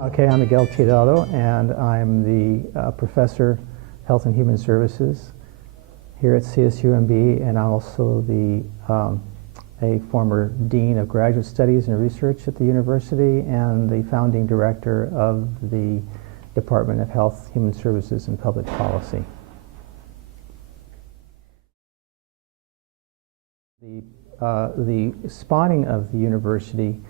Okay, I'm Miguel Tirado, and I'm the professor, Health and Human Services here at CSUMB, and I'm also a former Dean of Graduate Studies and Research at the university and the founding director of the Department of Health, Human Services, and Public Policy. The spawning of the university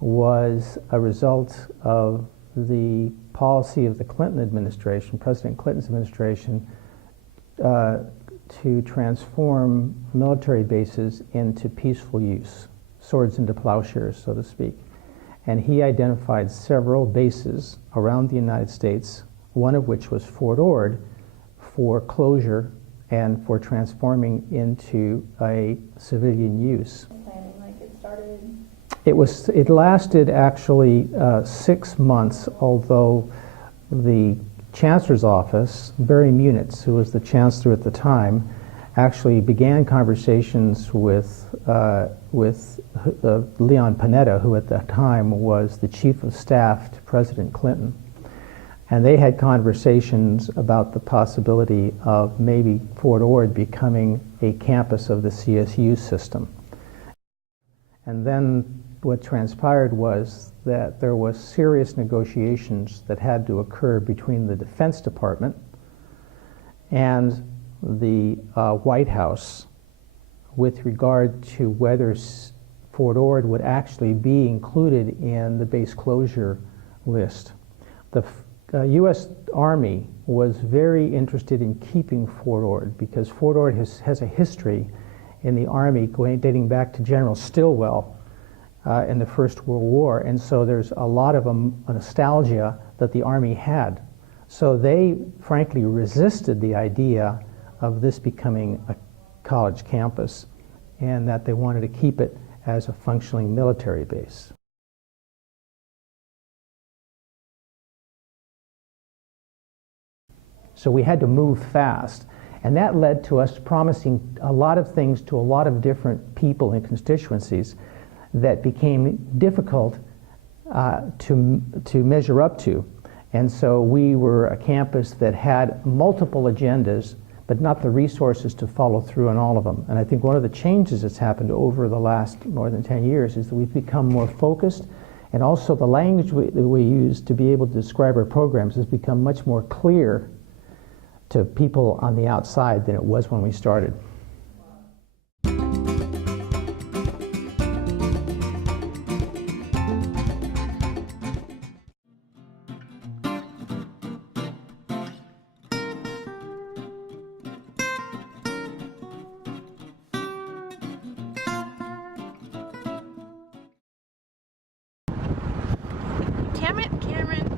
was a result of the policy of the Clinton administration, President Clinton's administration, to transform military bases into peaceful use, swords into plowshares, so to speak. And he identified several bases around the United States, one of which was Fort Ord, for closure and for transforming into a civilian use. It lasted actually 6 months, although the Chancellor's office, Barry Munitz, who was the Chancellor at the time, actually began conversations with Leon Panetta, who at that time was the Chief of Staff to President Clinton. And they had conversations about the possibility of maybe Fort Ord becoming a campus of the CSU system. And then what transpired was that there was serious negotiations that had to occur between the Defense Department and the White House with regard to whether Fort Ord would actually be included in the base closure list. The U.S. Army was very interested in keeping Fort Ord because Fort Ord has a history in the Army dating back to General Stilwell in the First World War, and so there's a lot of nostalgia that the Army had. So they frankly resisted the idea of this becoming a college campus, and that they wanted to keep it as a functioning military base. So we had to move fast, and that led to us promising a lot of things to a lot of different people and constituencies that became difficult to measure up to. And so we were a campus that had multiple agendas, but not the resources to follow through on all of them. And I think one of the changes that's happened over the last more than 10 years is that we've become more focused, and also the language that we use to be able to describe our programs has become much more clear to people on the outside than it was when we started. Cameron.